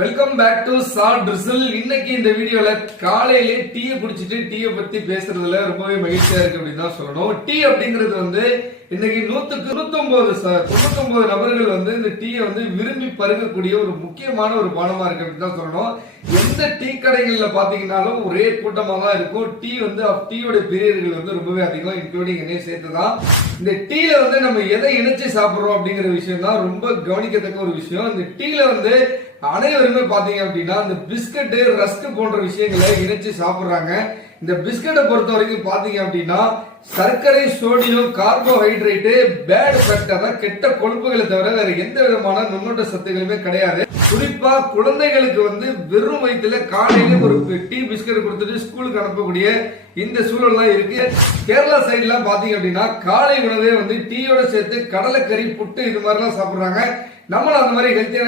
Welcome back to சால் drizzle. இன்னைக்கு இந்த வீடியோல காலையிலே டீயை குடிச்சிட்டு டீயை பத்தி பேசுறதுல ரொம்பவே மகிழ்ச்சியா இருக்கு அப்படின்னு தான் சொல்லணும். டீ அப்படிங்கிறது வந்து இன்னைக்கு 99 நபர்கள் இந்த டீயை விரும்பி பருகக்கூடிய ஒரு முக்கியமான ஒரு பானமா இருக்கு அப்படின்னு தான் சொல்லணும். எந்த டீ கடைகள்ல பாத்தீங்கன்னாலும் ஒரே கூட்டமா தான் இருக்கும். டீயோட பிரியர்கள் ரொம்பவே அதிகம், இன்க்ளூடிங் என்னைய சேர்த்துதான். இந்த டீல நம்ம எதை இணைச்சு சாப்பிடுறோம் அப்படிங்கிற விஷயம் தான் ரொம்ப கவனிக்கத்தக்க ஒரு விஷயம். இந்த டீல அனைவருமே பாத்தீங்க அப்படின்னா இந்த பிஸ்கட், ரஸ்க் போன்ற விஷயங்களை இணைச்சு சாப்பிடுறாங்க. இந்த பிஸ்கட்டை பொறுத்த வரைக்கும் பாத்தீங்க அப்படின்னா சர்க்கரை, சோடியம், கார்போஹைட்ரேட், பேட் ஃபேட், அதான் கெட்ட கொழுப்புகளை தவிர வேற எந்த விதமான நுண்ணூட்ட சத்துக்களுமே கிடையாது. குறிப்பா குழந்தைகளுக்கு வெறும் வயிற்றுல காலையில ஒரு டீ பிஸ்கட் கொடுத்துட்டு ஸ்கூலுக்கு அனுப்பக்கூடிய இந்த சூழல்லாம் இருக்கு. கேரளா சைட்லாம் பாத்தீங்க அப்படின்னா காலை உணவே டீயோட சேர்த்து கடலைக்கறி, புட்டு இது மாதிரிலாம் சாப்பிடுறாங்க. நம்மளும் அந்த மாதிரி ஹெல்த்தியான